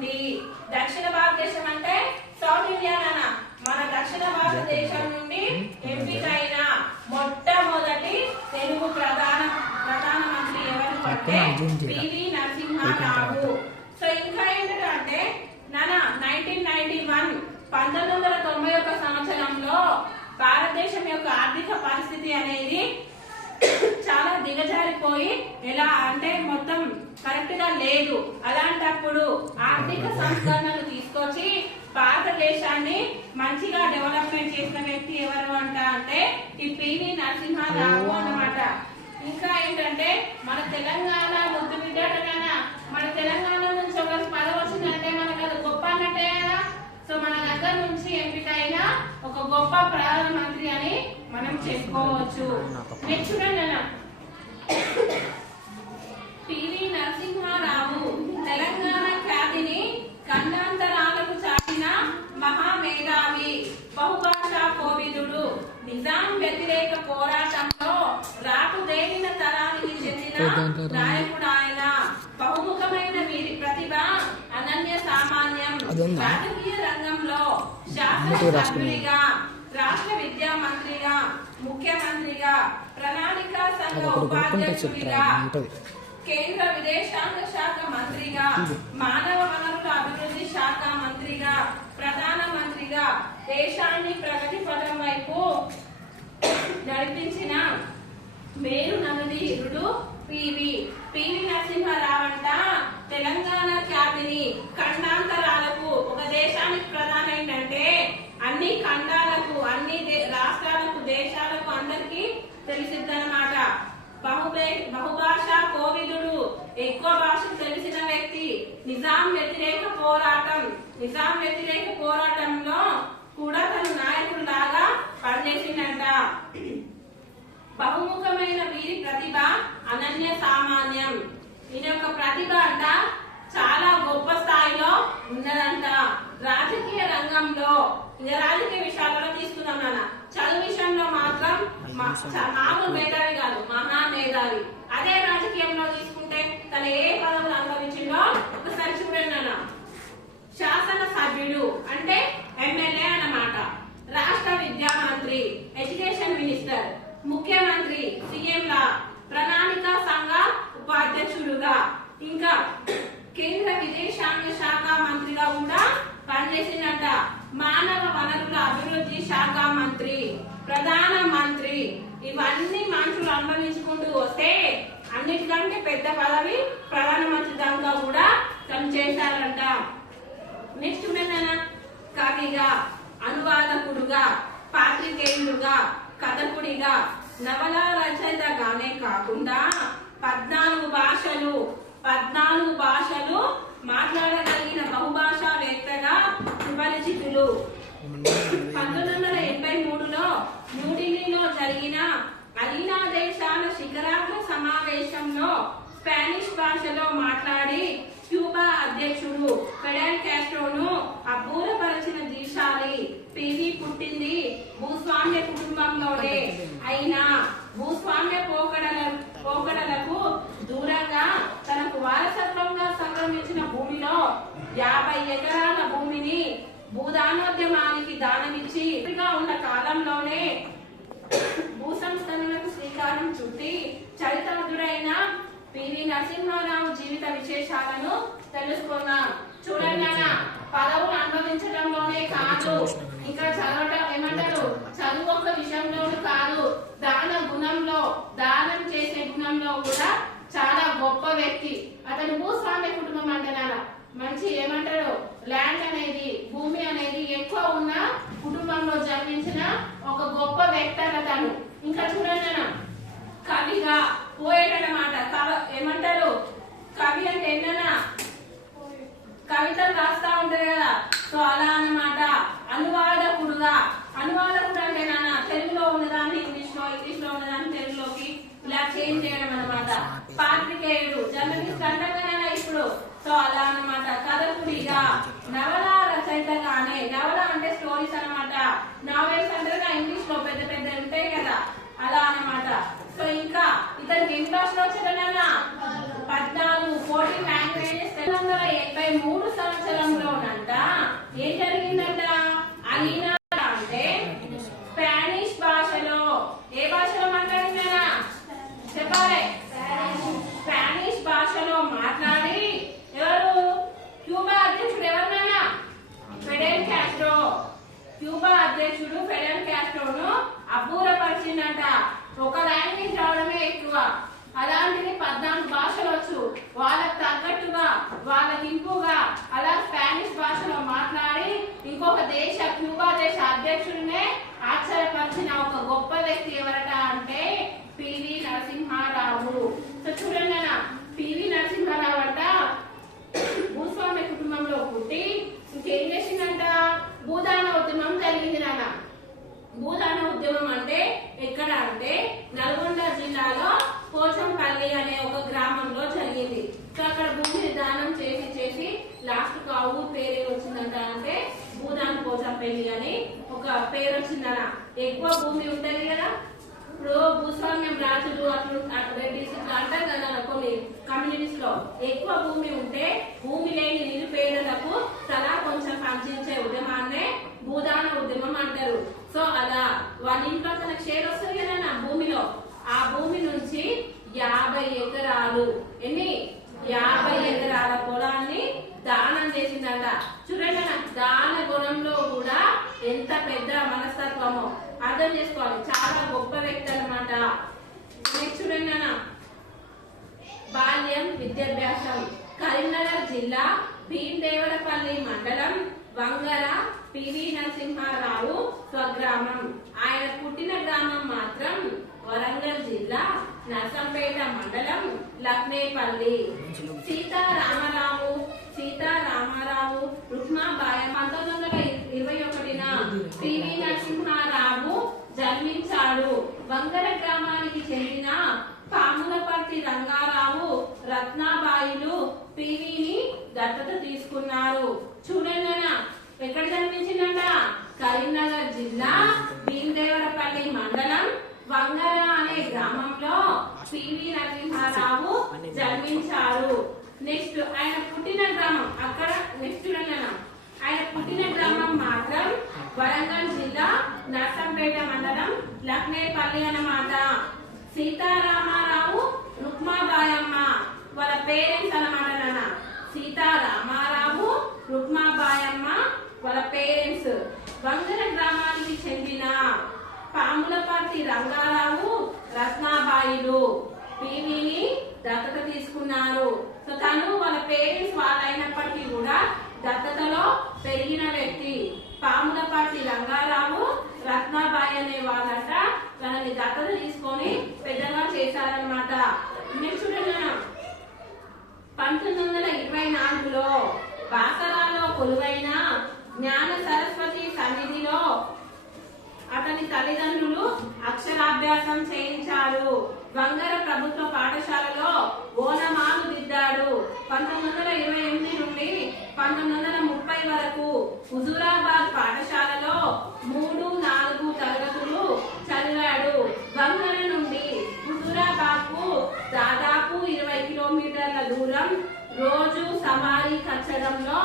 నుండి దక్షిణ భారతదేశం అంటే సౌత్ ఇండియా నాన్న మన దక్షిణ భారతదేశం నుండి ఎంపికైన మొట్టమొదటి తెలుగు ప్రధానమంత్రి ఎవరు అంటే పివి నరసింహారావు. సో ఇంకా ఏంటంటే నాన్న 1991 సంవత్సరంలో భారతదేశం యొక్క ఆర్థిక పరిస్థితి అనేది చాలా దిగజారిపోయి ఎలా అంటే మొత్తం కరెక్ట్ గా లేదు. అలాంటప్పుడు ఆర్థిక సంస్కరణలు తీసుకొచ్చి భారతదేశాన్ని మంచిగా డెవలప్మెంట్ చేసిన వ్యక్తి ఎవరు అంటే ఈ పివి నరసింహారావు అన్నమాట. ఇంకా ఏంటంటే మన తెలంగాణ ముద్దు బిడ్డటన మన తెలంగాణ నుంచి ఒక పదవి వచ్చిందంటే మనకు అది గొప్ప అన్నట్టే కదా. సో మన దగ్గర నుంచి ఎంపికైన ఒక గొప్ప ప్రధానమంత్రి అని మనం చెప్పుకోవచ్చు. నెక్స్ట్ చూడండి అన్న, పివి నరసింహారావు తెలంగాణ ఖ్యాతిని ఖండాంతరాలకు చాటిన మహామేధావి, బహుభాషా కోవిదుడు. నిజాం వ్యతిరేక పోరాటంలో రాటుదేలిన తరానికి చెందిన నాయకుడు ఆయన. బహుముఖమైన వీరి ప్రతిభ అనన్య సామాన్యం. రాజకీయ రంగంలో శాసనసభ్యుడిగా, రాష్ట్ర విద్యా మంత్రిగా, ముఖ్యమంత్రిగా, ప్రణాళికా సంఘ ఉపాధ్యక్షుడిగా, కేంద్ర విదేశాంగ శాఖ మంత్రిగా, మానవ వనరుల అభివృద్ధి శాఖ మంత్రిగా, ప్రధాన మంత్రిగా దేశాన్ని ప్రగతి పథం వైపు నడిపించిన మేరు నమదీరుడు పివి నరసింహారావు అంట. తెలంగాణ ఖ్యాతిని ఖండాంతరాలకు, ఒక దేశానికి ప్రధాని ఏంటంటే అన్ని ఖండాలకు, అన్ని రాష్ట్రాలకు, దేశాలకు అందరికి తెలిసిద్దనమాట. బహుభాషా కోవిదుడు, ఎక్కువ భాషలు తెలిసిన వ్యక్తి. నిజాం వ్యతిరేక పోరాటంలో కూడా తను నాయకుడు లాగా పనిచేసిందంట. బహుముఖమైన వీరి ప్రతిభ అనన్య సామాన్యం. ఈయన యొక్క ప్రతిభ అంట చాలా గొప్ప స్థాయిలో ఉన్నదంట. రాజకీయ రంగంలో, రాజకీయ విషయాలలో తీసుకుందాం నాన్న, చదువు విషయంలో మాత్రం మామూలు మేధావి కాదు, మహామేధావి. అదే రాజకీయంలో తీసుకుంటే తను ఏ పదవులు అనుభవించిందో ఒకసారి చూడండి నాన్న. శాసన సభ్యుడు అంటే ఎమ్మెల్యే అన్నమాట. రాష్ట్ర విద్యా మంత్రి, ఎడ్యుకేషన్ మినిస్టర్, ముఖ్యమంత్రి, సీఎం లా, ప్రణాళికా సంఘ ఉపాధ్యక్షుడుగా, ఇంకా కేంద్ర విదేశాంగ శాఖ మంత్రిగా కూడా పనిచేసిందట. మానవ వనరుల అభివృద్ధి శాఖ మంత్రి, ప్రధాన మంత్రి, ఇవన్నీ మంత్రులు అనుభవించుకుంటూ వస్తే అన్నిటికంటే పెద్ద పదవి ప్రధానమంత్రి దాకా కూడా తను చేశారంట. నెక్స్ట్ కవిగా, అనువాదకుడుగా, పాత్రికేయుడుగా, కథకుడిగా, నవల రచయితగానే కాకుండా 14 భాషలు మాట్లాడగలిగిన బహుభాషావేత్తగా సుపరిచితులు. 1983లో న్యూఢిల్లీలో జరిగిన అలీనా దేశాల శిఖరాగ్ర సమావేశంలో స్పానిష్ భాషలో మాట్లాడి క్యూబా అధ్యక్షుడు ఫిడెల్ కాస్ట్రోను అబ్బూరపరిచిన దీశాలి. పివి పుట్టింది భూస్వామ్య కుటుంబంలోనే అయినా భూస్వామ్య పోకడలకు దూరంగా తనకు వారసత్వంగా సంక్రమించిన భూమిలో 50 ఎకరాల భూమిని భూదానోద్యమానికి దానమిచ్చి ఉన్న కాలంలోనే భూ సంస్కరణలకు శ్రీకారం చుట్టి చరిత్రదుడైన పివి నరసింహారావు జీవిత విశేషాలను తెలుసుకున్నాం. చూడండి అన్న, పదవులు అనుభవించడంలోనే కాదు, ఇంకా చదవటం ఏమంటారు, చదువు ఒక విషయంలోనూ కాదు, దానం చేసే గుణంలో కూడా చాలా గొప్ప వ్యక్తి. అతను భూస్వామ్య కుటుంబం అంటున్నారా, మంచి ఏమంటారు ల్యాండ్ అనేది, భూమి అనేది ఎక్కువ ఉన్న కుటుంబంలో జన్మించిన ఒక గొప్ప వ్యక్తి అతను. ఇంకా చూడండి అన్న, కవిగా, పోయేట్ అన్నమాట. ఏమంటారు, కవి అంటే ఏంటన్నా కవితలు రాస్తా ఉంటారు కదా, సో అలా అన్నమాట. అనువాదకుడు అంటే నాన్న తెలుగులో ఉన్నదాన్ని ఇంగ్లీష్ లో ఉన్నదాన్ని తెలుగులోకి ఇలా చేంజ్ చేయడం అన్నమాట. పాత్రికేయుడు, జర్నలిస్ట్ అంటారా ఇప్పుడు, సో అలా అన్నమాట. కథకుడిగా, నవల రచయితగానే, నవల అంటే స్టోరీస్ అన్నమాట. నావెల్స్ అంటారు ఇంగ్లీష్ లో పెద్ద పెద్ద ఉంటాయి కదా, అలా అన్నమాట. సో ఇంకా ఇతనికి ఎన్ని భాషలు వచ్చాడన్నా 14 లాంగ్వేజెస్. 1983 సంవత్సరం వ్యక్తి ఎవరట అంటే పివి నరసింహారావు. సో చూడండి అన్న, పివి నరసింహారావు అంట భూస్వామ్య కుటుంబంలో పుట్టి ఇంకేం చేసిందంట, భూదాన ఉద్యమం జరిగింది నాన్న. భూదాన ఉద్యమం అంటే ఎక్కడ అంటే నల్గొండ జిల్లాలో పోచంపల్లి అనే ఒక గ్రామంలో జరిగింది. సో అక్కడ భూమిని దానం చేసి చేసి లాస్ట్ కు ఆ ఊరు పేరు వచ్చిందంట అంటే భూదాన పోచంపల్లి అని ఒక పేరు వచ్చిందన్న. ఎక్కువ భూమి ఉంటది కదా, ఇప్పుడు భూస్వామ్యం రాజులు రెడ్డిస్ అంటారు కదా కొన్ని కమ్యూనిటీస్ లో, ఎక్కువ భూమి ఉంటే భూమి లేని నిరుపేదలకు తలా కొంచెం పంచించే ఉద్యమాన్నే భూదాన ఉద్యమం అంటారు. సో అలా వాళ్ళ ఇంట్లో తనకు షేర్ వస్తుంది కదా భూమిలో, ఆ భూమి నుంచి 50 ఎకరాలు 50 ఎకరాల పొలాన్ని దానం చేసిందంట. చూడండి దాన గుణంలో కూడా ఎంత పెద్ద మనస్తత్వమో అర్థం చేసుకోవాలి. చాలా గొప్ప వ్యక్తి అన్నమాట. నెక్స్ట్ చూడండి అన్న, బాల్యం విద్యాభ్యాసం కరీంనగర్ జిల్లా భీమదేవరపల్లి మండలం వంగర పివి నరసింహారావు స్వగ్రామం. ఆయన పుట్టిన గ్రామం మాత్రం వరంగల్ జిల్లా నర్సంపేట మండలం లక్నేపల్లి. సీతారామారావు రుక్మాబాయి 1921న పివి నరసింహారావు జన్మించాడు. వంగర గ్రామానికి చెందిన పాములపర్తి రంగారావు రత్నాబాయిలు పివిని దత్తత తీసుకున్నారు. చూడండి ఎక్కడ జన్మించిందంట, కరీంనగర్ జిల్లా భీమదేవరపల్లి మండలం వంగర అనే గ్రామంలో పివి నరసింహారావు జన్మించారు. నెక్స్ట్ ఆయన పుట్టిన గ్రామం అక్కడ నెక్స్ట్ ఆయన పుట్టిన గ్రామం మాత్రం వరంగల్ జిల్లా నర్సంపేట మండలం లక్నేపల్లి అన్నమాట. సీతారామారావు రుక్మాబాయమ్మ వాళ్ళ పేరెంట్స్ అన్నమాట నాన్న. సీతారామారావు రుక్మాబాయమ్మ వాళ్ళ పేరెంట్స్. వంగర గ్రామానికి చెందిన పాములపర్తి రంగారావు రత్నాబాయిలు పివిని దత్తత తీసుకున్నారు. సో తను వాళ్ళ పేరెంట్స్ వాళ్ళైనప్పటికీ కూడా దత్తతలో పెరిగిన వ్యక్తి. పాములపర్తి రంగారావు రత్నాబాయి అనే వాళ్ళంట తనని దత్తత తీసుకొని పెద్దగా చేశారనమాట. నెక్స్ట్ చూడండి 1924లో బాసరాలో కొలువైన జ్ఞాన సరస్వతి సన్నిధిలో అతని తల్లిదండ్రులు అక్షరాభ్యాసం చేయించారు. వంగర ప్రభుత్వ పాఠశాలలో ఓనమాలు దిద్దాడు. 1928 నుండి 1930 వరకు హుజూరాబాద్ పాఠశాలలో 3-4 తరగతులు చదివాడు. వంగర నుండి హుజూరాబాద్ కు దాదాపు 20 కిలోమీటర్ల దూరం రోజు సవారీ కచ్చడంలో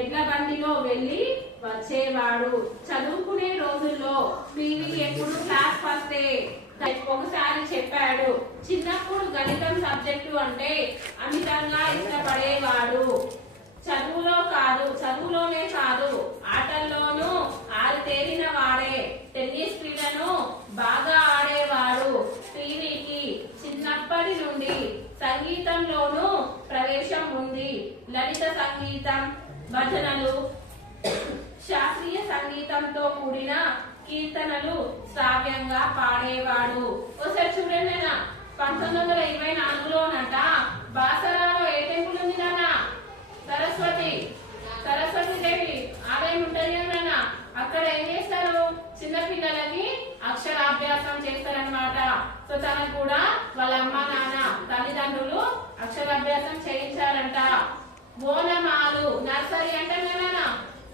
ఎడ్ల బండిలో వెళ్లి వచ్చేవాడు. చదువుకునే రోజుల్లో పివి ఎప్పుడు క్లాస్ ఫస్టే. ఒకసారి చెప్పాడు, చిన్నప్పుడు గణితం సబ్జెక్టు అంటే అమితంగా ఇష్టపడేవాడు. చదువులోనే కాదు ఆటల్లోనూ ఆరితేరిన వాడే. టెన్నిస్ క్రీడను బాగా ఆడేవాడు. పివికి చిన్నప్పటి నుండి సంగీతంలోనూ ప్రవేశం ఉంది. లలిత సంగీతం, భజనలు, శాస్త్రీయ సంగీతంతో కూడిన కీర్తనలు శ్రావ్యంగా పాడేవాడు. ఒకసారి చూడండి 1924లోనట బాసరాలో ఏ టెంపుల్ ఉంది నాన్న, సరస్వతి దేవి ఆలయం ఉంటది కదా. అక్కడ ఏం చేస్తారు, చిన్న పిల్లలకి అక్షరాభ్యాసం చేస్తారనమాట. సో తనకు కూడా వాళ్ళ అమ్మ నాన్న తల్లిదండ్రులు అక్షరాభ్యాసం చేయించారంట. ఓనమాలు నర్సరీ అంటే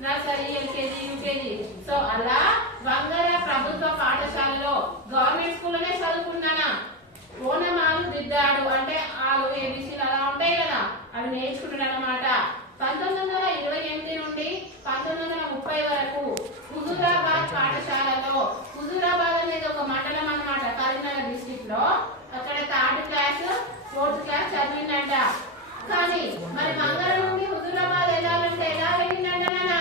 నర్సరీ, ఎల్కేజీ, యూకేజీ. సో అలా వంగర ప్రభుత్వ పాఠశాలలో గవర్నమెంట్ స్కూల్లోనే చదువుకున్నానా. ఓనమాలు దిద్దాడు అంటే ఆలు ఏబిసిలు అలా ఉంటాయి కదా, అవి నేర్చుకుంటాడు అనమాట. 1928 నుండి 1930 వరకు హుజూరాబాద్ పాఠశాలలో, హుజూరాబాద్ అనేది ఒక మండలం అన్నమాట కరీంనగర్ డిస్ట్రిక్ట్ లో. అక్కడ 3rd క్లాస్ 4th క్లాస్ చదివిందంట. కానీ మరి వంగర నుండి హుజూరాబాద్ వెళ్ళాలంటే ఎలా వెళ్ళిందంట నాన్న,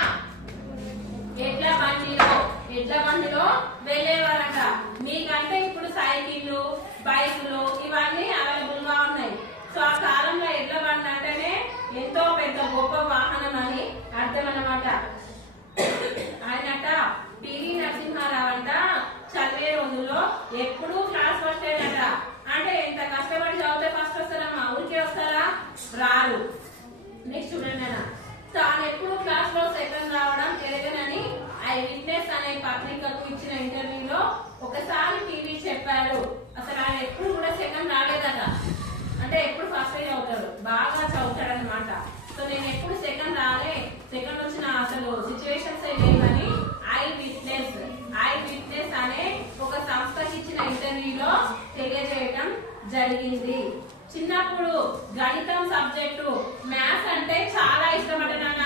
ఎడ్ల బండిలో వెళ్ళేవారట. మీకంటే ఇప్పుడు సైకిళ్ళు, బైకులు ఇవన్నీ అవైలబుల్ గా ఉన్నాయి. సో ఆ కాలంలో ఎడ్ల బండి అంటేనే ఎంతో పెద్ద గొప్ప వాహనం అని అర్థం అన్నమాట. ఆయనట పివి నరసింహారావు అంట చదివే రోజుల్లో ఐ విట్నెస్ అనే పత్రికకు ఇచ్చిన ఇంటర్వ్యూలో ఒకసారి టీవీ చెప్పాడు, అసలు ఆయన ఎప్పుడు కూడా సెకండ్ రాలేదట, అంటే ఎప్పుడు ఫస్ట్ అవుతాడు, బాగా చదువుతాడు అనమాట. సో నేను ఎప్పుడు సెకండ్ రాలే, సెకండ్ వచ్చిన అసలు సిచ్యువేషన్స్ లేవని ఐ విట్నెస్ అనే ఒక సంస్థకి ఇచ్చిన ఇంటర్వ్యూలో తెలియజేయటం జరిగింది. చిన్నప్పుడు గణితం సబ్జెక్టు, మ్యాథ్స్ అంటే చాలా ఇష్టమట నాన్న.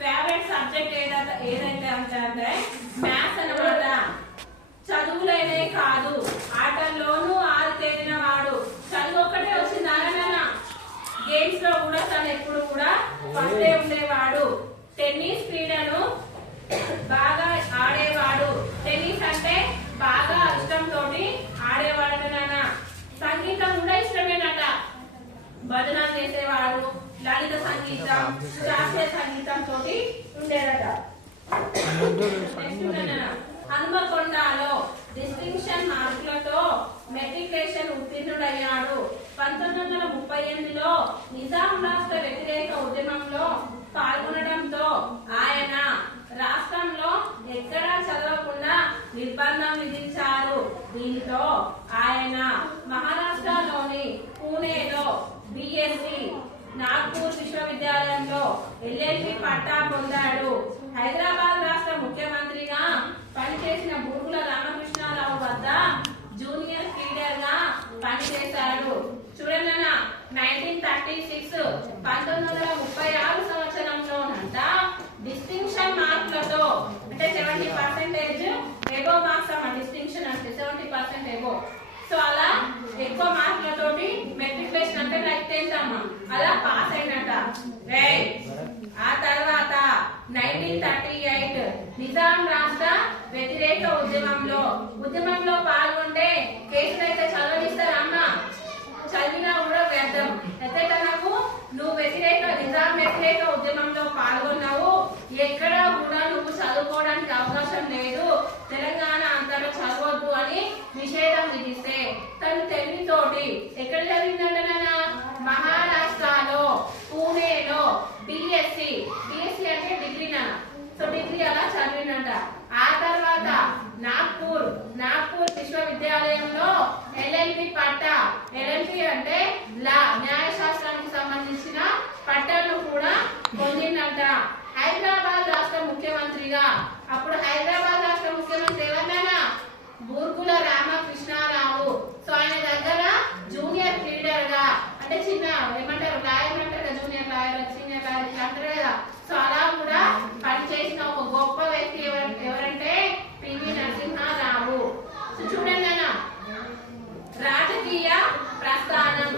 ఫేవరెట్ సబ్జెక్ట్ ఏదైతే అంటే మ్యాథ్స్ అన్నమాట. చదువులైనే కాదు ఆటల్లోనూ ఆరితేరిన వాడు. చదువు ఒక్కటే వచ్చింది నాన్న, గేమ్స్ లో కూడా తను ఎప్పుడు కూడా ఫస్ట్ ఉండేవాడు. టెన్నిస్ క్రీడను బాగా ఆడేవాడు. టెన్నిస్ అంటే బాగా ఇష్టంతో ఆడేవాడట నాన్న. సంగీతం కూడా ఇష్టమేనట, భజన చేసేవాడు. లలిత సంగీతం, శాస్త్రీయ సంగీతం తోటి ఉండేదట. హనుమకొండలో డిస్టింక్షన్ మార్కులతో మెట్రికులేషన్ ఉత్తీర్ణుడయ్యాడు. 1938లో నిజాం రాష్ట్ర వ్యతిరేక ఉద్యమంలో పాల్గొనడంతో ఆయన రాష్ట్రంలో ఎక్కడా చదవకుండా నిర్బంధం విధించారు. దీంతో ఆయన మహారాష్ట్రలోని పూణేలో బిఎస్సి, నాగ్పూర్ విశ్వవిద్యాలయంలో ఎల్ఎల్బి పట్టా పొందాడు. హైదరాబాద్ రాష్ట్ర ముఖ్యమంత్రిగా పనిచేసిన బూర్గుల రామకృష్ణారావు వద్ద జూనియర్ లీడర్ గా పనిచేశాడు. చూడండి 1936 1936 సంవత్సరంలోనంట డిస్టింక్షన్ మార్కులతో, అంటే 70% ఎబో మార్క్స్ అమ్మ. డిస్టింక్షన్ అంటే 70% ఎబో. సో అలా ఎక్కువ మార్కులతోటి మెట్రికులేషన్ అంటే లైక్ 10th అమ్మ, అలా పాస్ అయినట. ఆ తర్వాత 1938 నిజాం రాష్ట్ర వ్యతిరేక ఉద్యమంలో పాల్గొంటే కేసులు అయితే చదవనిస్తారమ్మా, చదివినా కూడా వ్యర్థం. అయితే తనకు నువ్వు నిజాం వ్యతిరేక ఉద్యమంలో పాల్గొన్నావు, ఎక్కడ కూడా నువ్వు చదువుకోవడానికి అవకాశం లేదు, తెలంగాణ అంతటా చదవద్దు అని నిషేధం విధిస్తే తను తెలివితోటి ఎక్కడ చదివిందంట నాన్న, మహారాష్ట్రలో పూణేలో బిఎస్సి అంటే డిగ్రీ నాన్న. సో డిగ్రీ అలా చదివిందంట. ఆ తర్వాత నాగ్పూర్ విశ్వవిద్యాలయంలో ఎల్ఎల్బి పట్టా, ఎల్ఎల్బి అంటే లా, న్యాయశాస్త్రానికి సంబంధించిన పట్టాను కూడా పొందిందంట. హైదరాబాద్ రాష్ట్ర ముఖ్యమంత్రిగా, అప్పుడు హైదరాబాద్ రాష్ట్ర ముఖ్యమంత్రి ఎవరినైనా బూర్గుల రామకృష్ణారావు. సో ఆయన దగ్గర జూనియర్ లీడర్ గా, అంటే చిన్న ఏమంటారు లాయర్ అంటారు కదా, జూనియర్ లాయర్ సీనియర్ లాయర్ అంటారు కదా. సో అలా కూడా పనిచేసిన ఒక గొప్ప వ్యక్తి ఎవరంటే పివి నరసింహారావు. సో చూడండి అన్న, రాజకీయ ప్రస్థానం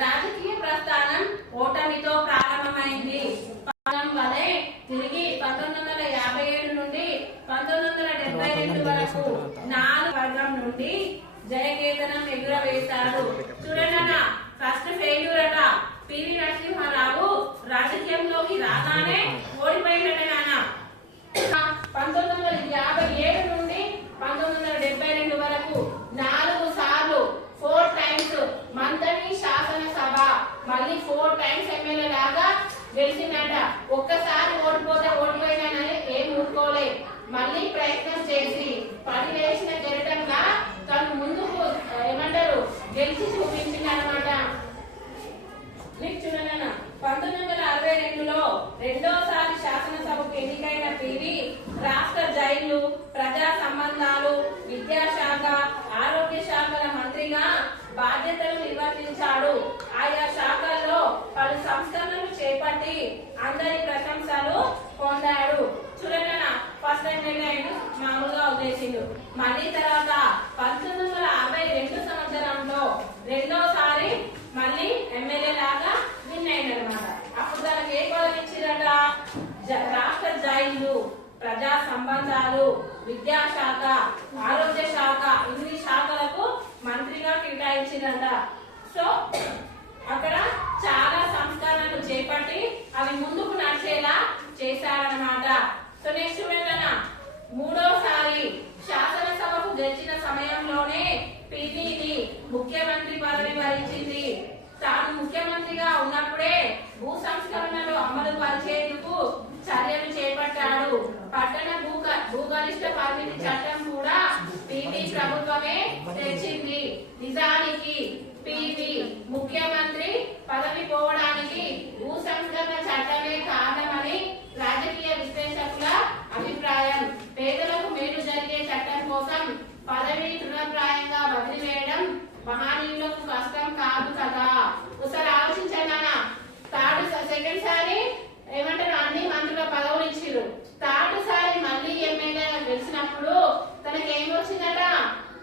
రాజకీయ ప్రస్థానం ఓటమితో ప్రారంభమైంది. వలె తిరిగి 1957 నుండి 1972 వరకు 4 వర్గం నుండి జయకేతనం ఎగురవేశాడు. చూడండి అన్న, ఫస్ట్ ఫెయిల్యూర్ అట. పివి నరసింహారావు రాజకీయంలోకి రాగానే ఓడిపోయినట్టే నాన్న. 1957 నుండి 1972 వరకు 4 సార్లు 4 టైమ్స్ మంత్రి శాసనసభ, మళ్ళీ 4 టైమ్స్ ఎమ్మెల్యే లాగా గెలిచిందట. ఒక్కసారి ఓడిపోయినానని ఏం ఊరుకోలే, మళ్ళీ ప్రయత్నం చేసి 10 వేసిన కెరటంగా తను ముందుకు ఏమంటారు గెలిచి చూపించింది అనమాట. మీకు చూడన్న 1962లో రెండోసారి శాసనసభకు ఎన్నికైన పివి రాష్ట్ర జైలు, ప్రజా సంబంధాలు, విద్యాశాఖ, ఆరోగ్య శాఖల మంత్రిగా బాధ్యతలు నిర్వర్తించాడు. ఆయా శాఖల్లో పలు సంస్కరణలు చేపట్టి అందరి ప్రశంసలు పొందాడు. చూడన్న ఫస్ట్ టైం మామూలుగా ఉద్దేశిండు. మళ్ళీ తర్వాత 1962 సంవత్సరంలో రెండోసారి మళ్ళీ ఎమ్మెల్యే లాగా విన్ అయినమాట. అప్పుడు దానికి ఏ పదవి ఇచ్చిరట, రాష్ట్ర జైలు, ప్రజా సంబంధాలు, విద్యాశాఖ, ఆరోగ్య శాఖ, ఇన్ని శాఖలకు మంత్రిగా కేటాయించిందట. సో అక్కడ చాలా సంస్కరణలు చేపట్టి అవి ముందుకు నడిచేలా చేశారనమాట. సో నెక్స్ట్ వెళ్ళనా, మూడోసారి శాసనసభకు గెలిచిన సమయంలోనే పివిని ముఖ్యమంత్రి పదవి వరించింది. తాను ముఖ్యమంత్రిగా ఉన్నప్పుడే భూ సంస్కరణలు అమలు పరిచేందుకు చర్యలు చేపట్టాడు. పట్టణ భూ భూగరిష్ట పరిమితి చట్టం కూడా పివి ప్రభుత్వమే తెచ్చింది. నిజానికి పివి ముఖ్యమంత్రి పదవి పోవడానికి భూ సంస్కరణ చట్టమే కారణమని రాజకీయ విశ్లేషకుల అభిప్రాయం. పేదలకు మేలు జరిగే చట్టం కోసం పదవిని తృణప్రాయంగా వదిలివేయడం మహనీయులకు కష్టం కాదు కదా. ఒకసారి ఆలోచించండి అన్న. సెకండ్ సారి ఏమంటారు, అన్ని మంత్రుల పదవులు ఇచ్చిరు. థర్డ్ సారి మళ్ళీ ఎమ్మెల్యే గెలిచినప్పుడు తనకి ఏం వచ్చిందట,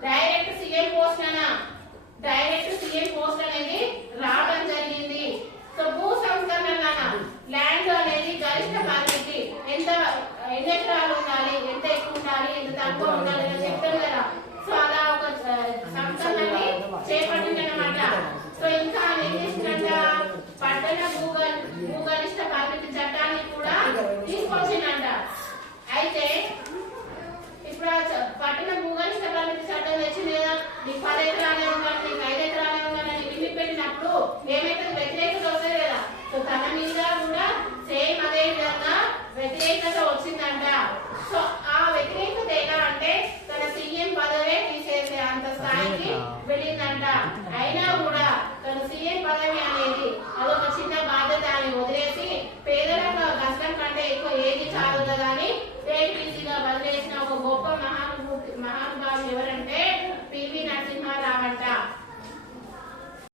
డైరెక్ట్ సీఎం పోస్ట్ అన్న. డైరెక్ట్ సీఎం పోస్ట్ అనేది రావడం జరిగింది. సో భూ సంస్కరణ ల్యాండ్ అనేది గరిష్ట పరిమితి ఎంత, ఎన్ని ఎకరాలు ఉండాలి, ఎంత ఎక్కువ ఉండాలి, ఎంత తక్కువ ఉండాలి అని చెప్తారు కదా. సో అలా ఒక సంస్కరణని చేపట్టింది అనమాట. సో ఇంకా ఏం చేసినట్ట, పట్టణ భూగరిష్ట పరిమితి చట్టాన్ని